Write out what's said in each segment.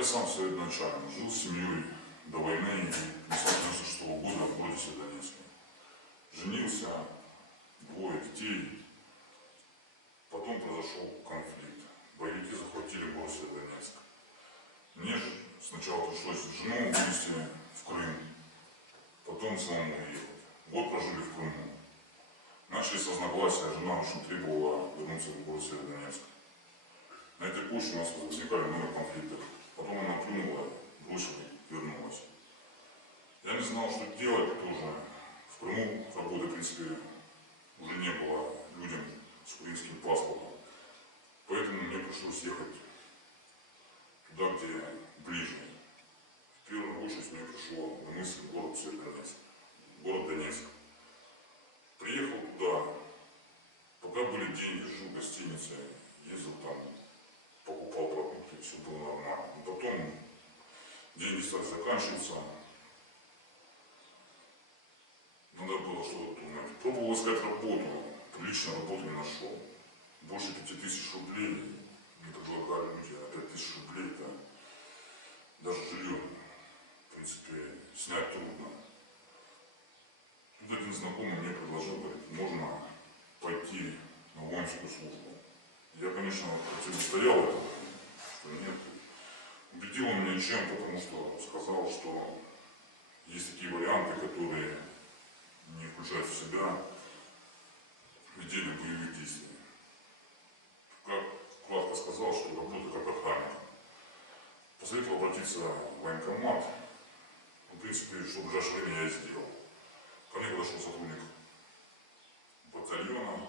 Я сам соведначален, жил с семьей до войны и 1996 года в городе Северодонецке. Женился, двое детей. Потом произошел конфликт. Боевики захватили город Северодонецк. Мне же сначала пришлось жену вывести в Крым, потом самому уехать. Год прожили в Крыму. Начались разногласия, жена очень требовала вернуться в город Северодонецк. На этой почве у нас возникали много конфликтов. Потом она плюнула, и вернулась. Я не знал, что делать тоже. В Крыму работы, в принципе, уже не было людям с украинским паспортом. Поэтому мне пришлось ехать туда, где ближе. В первую очередь мне пришло на мысль город Северодонецк. Город Донецк. Приехал туда, пока были деньги, жил в гостинице, ездил там, покупал продукты, все было нормально. Но потом деньги стали заканчиваться. Надо было что-то думать. Пробовал искать работу, приличную работу не нашел. Больше пяти тысяч рублей мне предлагали люди, а пять тысяч рублей это даже жилье, в принципе, снять трудно. Тут один знакомый мне предложил, говорит, можно пойти на воинскую службу. Я, конечно, противостоял этому. Убедил он меня чем, потому что сказал, что есть такие варианты, которые не включают в себя ведение боевых действий. Как кратко сказал, что работа как охранник. Посоветовал обратиться в военкомат. В принципе, что в ближайшее время я и сделал. Ко мне подошел батальона,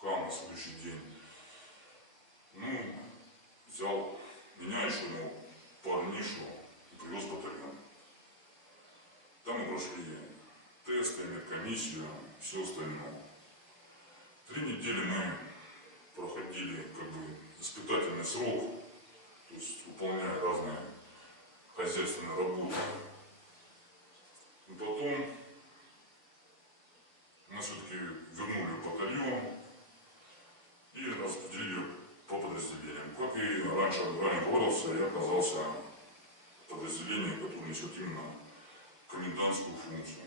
хам на следующий день. Ну, взял меня еще ему парнишу и привез в батальон. Там мы прошли тесты, медкомиссию, все остальное. Три недели мы проходили как бы испытательный срок, то есть выполняя разные хозяйственные работы. И потом нас все-таки вернули в батальон и распределили по подразделениям. Как и раньше ранее говорился, я оказался в подразделении, которое несет именно комендантскую функцию.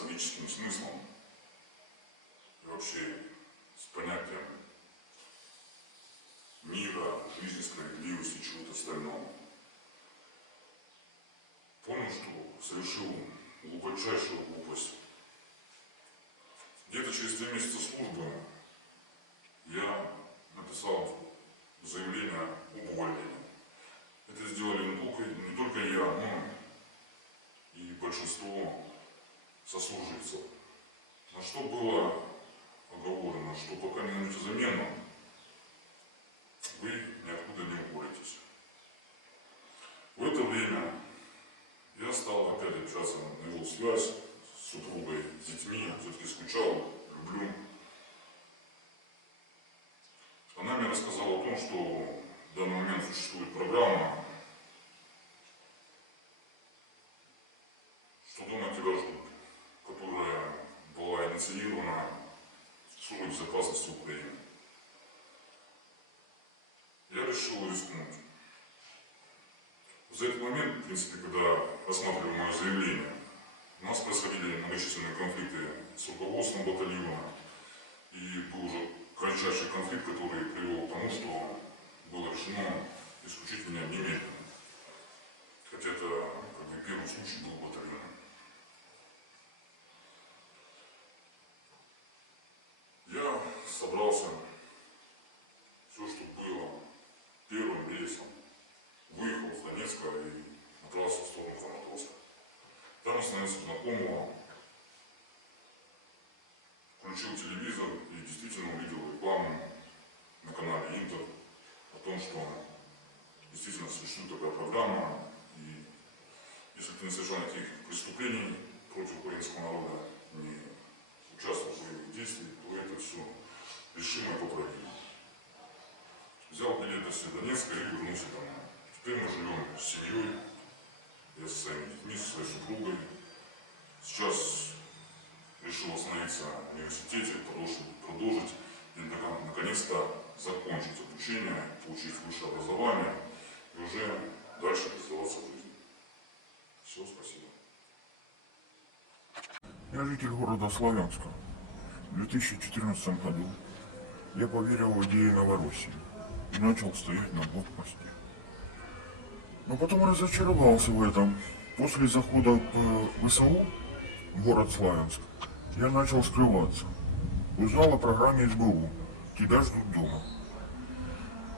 Логическим смыслом и вообще с понятием мира, жизни, справедливости чего-то остального. Понял, что совершил глубочайшую глупость. Где-то через три месяца службы я написал заявление об увольнении. Это сделали не только, не только я, но и большинство сослуживцев. На что было оговорено, что пока не найдете замену, вы ниоткуда не уволитесь. В это время я стал опять общаться его связь с супругой, с детьми, все-таки скучал, люблю. Она мне рассказала о том, что в данный момент существует программа, что дома тебя ждут, которая была инициирована службой безопасности Украины. Я решил рискнуть. За этот момент, в принципе, когда рассматривали мое заявление, у нас происходили многочисленные конфликты с руководством батальона, и был уже кратчайший конфликт, который привел к тому, что было решено исключить меня немедленно. Хотя это как бы, первый случай был в батальоне. Я собрался все, что было, первым рейсом, Донецка и направился в сторону Краматорска. Там остановился знакомого, включил телевизор и действительно увидел рекламу на канале Интер о том, что действительно существует такая программа, и если ты не совершал никаких преступлений против украинского народа, не участвовал в боевых действиях, то это все решимо и поправимо. Взял билет до Северодонецка и вернулся домой. Теперь мы живем с семьей, я со своими детьми, со своей супругой. Сейчас решил остановиться в университете, продолжить, продолжить и нак- наконец-то закончить обучение, получить высшее образование и уже дальше развиваться в жизни. Все, спасибо. Я житель города Славянска. В 2014 году я поверил в идеи Новороссии и начал стоять на блокпосте. Но потом разочаровался в этом. После захода в ВСУ в город Славянск я начал скрываться. Узнал о программе СБУ «Тебя ждут дома».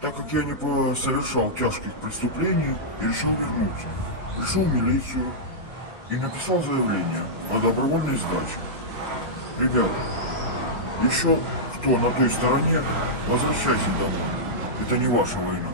Так как я не совершал тяжких преступлений, решил вернуться. Пришел в милицию и написал заявление о добровольной сдаче. Ребята, еще кто на той стороне, возвращайся домой. Это не ваша война.